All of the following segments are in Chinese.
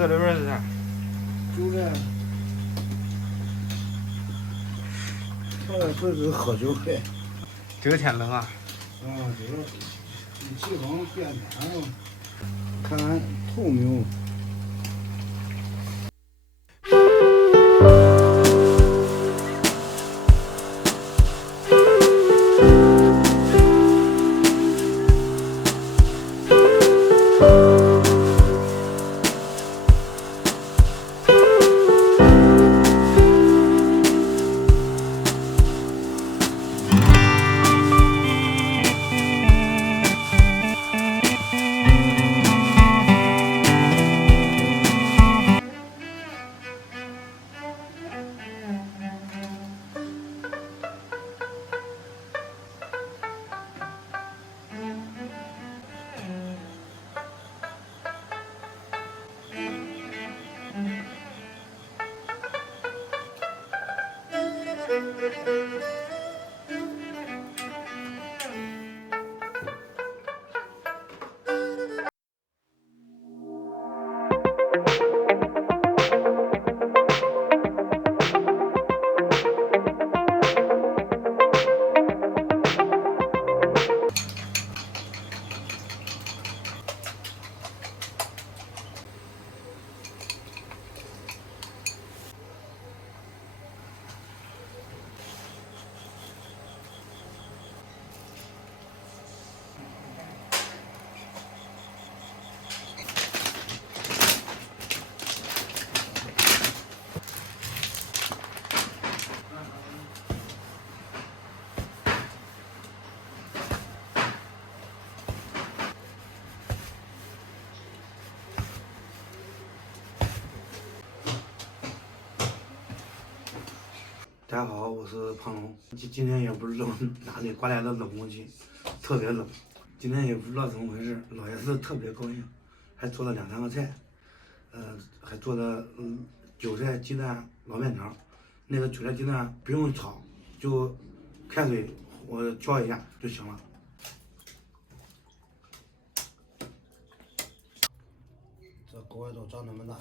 这里边是啥？酒的，这是喝酒的。这个天冷啊！啊，这个气候变天了，看透没有？大家好，我是庞龙。今天也不是冷，哪里刮来了冷空气，特别冷。今天也不知道怎么回事，老爷子特别高兴，还做了2、3个菜，还做了韭菜鸡蛋老面条。那个韭菜鸡蛋不用炒，就开水我浇一下就行了。这狗耳朵长那么大。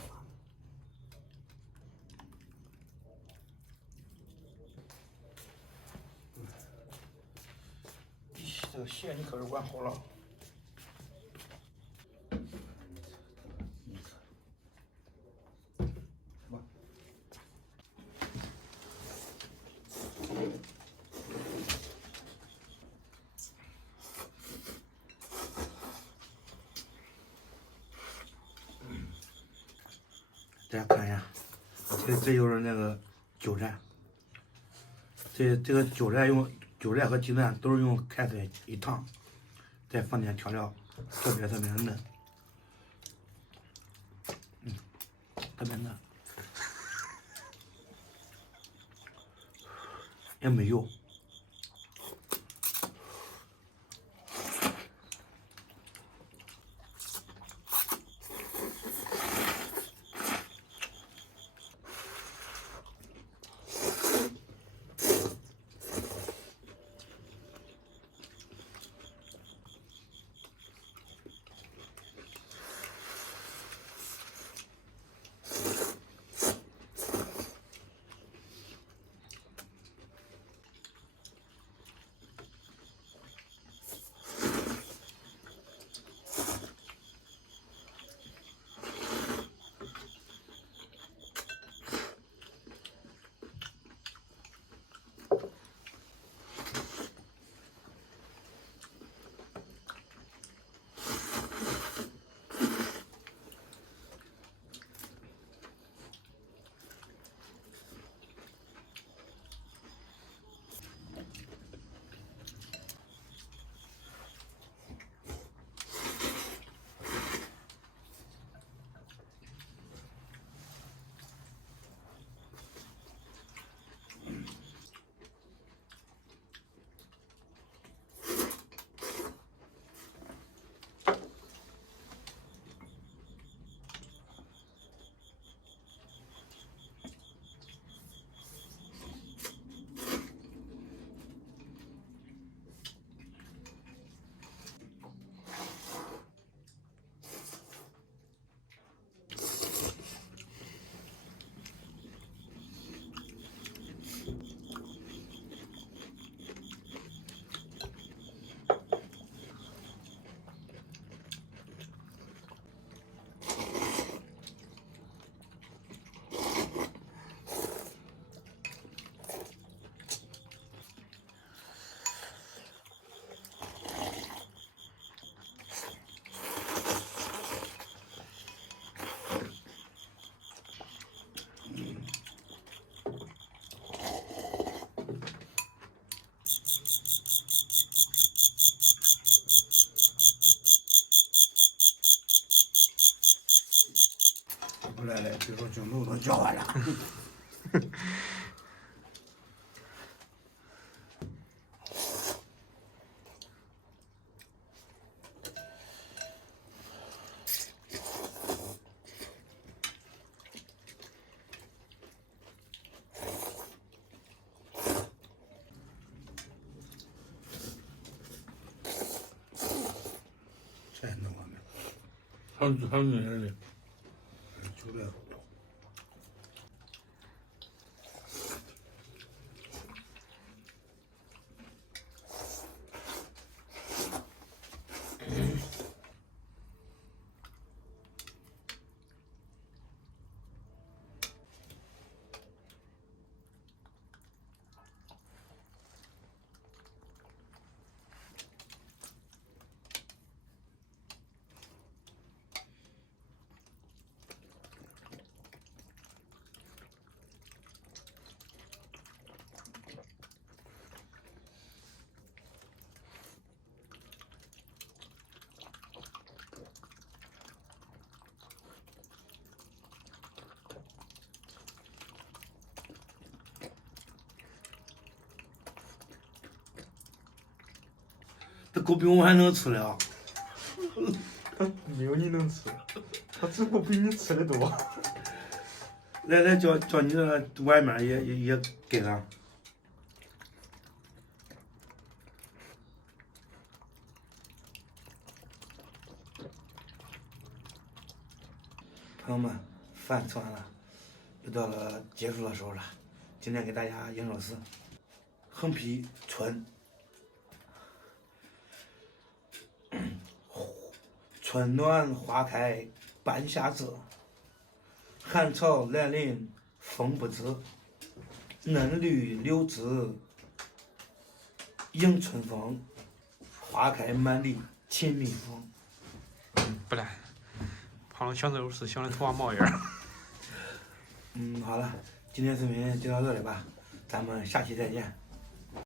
这个蟹你可是管好了。大家看一下，这就是那个韭菜。这个韭菜和鸡蛋都是用开水一烫，再放点调料，特别的嫩，特别嫩，也没油。了。这还弄完没？还有女人的，就这个。这狗比我还能吃了。没有你能吃，他只不过比你吃的多。来，叫你这外面也给上。朋友们，饭吃完了，又到了结束的时候了。今天给大家应首诗：横批春。春暖花开半夏至，寒潮来临风不止。嫩绿柳枝迎春风，花开满地亲蜜蜂。不赖，胖龙想这首诗想的头发冒烟儿。好了，今天视频就到这里吧，咱们下期再见。